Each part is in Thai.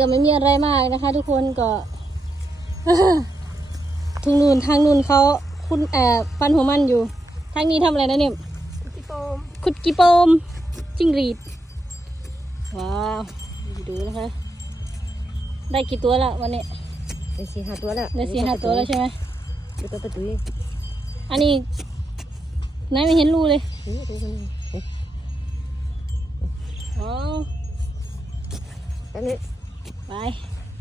ก็ไม่มีอะไรมากนะคะ ทุกคนก็ทางนู่นทางนู่นเขาคุณแอบปันหัวมันอยู่ ทางนี้ทำอะไรนะเนี่ยพี่โปมขุดกีโปมจิ้งหรีด ว้าวดูนะคะ ได้กี่ตัวละวันนี้ได้สี่ห้าตัวแล้วได้สี่ห้าตัวแล้วใช่ไหมดูตัวประตูดิอันนี้นายไม่เห็นรูเลยดูดูกันนี่อ๋ออันนี้ ไป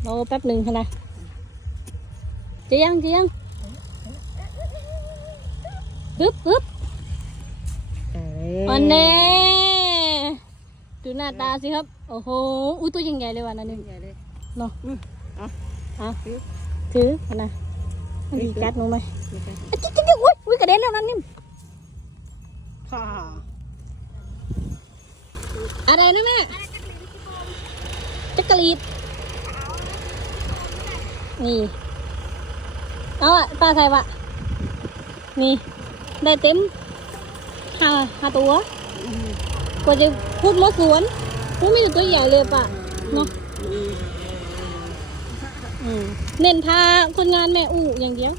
รอแป๊บหนึ่งค่ะนะจะยังจะยังปึ๊บปึ๊บเอ้อันเน่ดูหน้าตาสิครับ โอ้โห อุ้ยตัวยังใหญ่เลยว่ะนั่นนี่ใหญ่เลยเนาะอืมเอาอะถือถือค่ะนะมันดีกัดหนูไหมนี่ค่ะอะจิ๊กจิ๊กจิ๊กอุ้ยอุ้ยกระเด็นแล้วนั่นนิ่มฮ่าอะไรนะแม่จักรีด นี่เอาอะปลาใส่วะนี่ ได้เต็มห้าห้าตัวกว่าจะพูดหมดสวนพูดไม่ถึงตัวใหญ่เลยปะเนาะอืมเน้นพาคนงานแม่อู้อย่างเดียว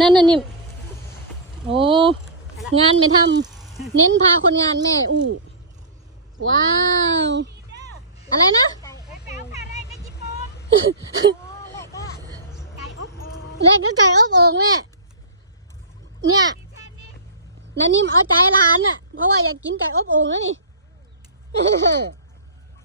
นั่นน่ะนิ่มโอ้งานไม่ทำเน้นพาคนงานแม่อู้ว้าว อะไรนะ แรกก็ไก่อบโอ่งแม่เนี่ยนันนิ่มเอาใจร้านอะ เพราะว่าอยากกินไก่อบโอ่งแล้วนี่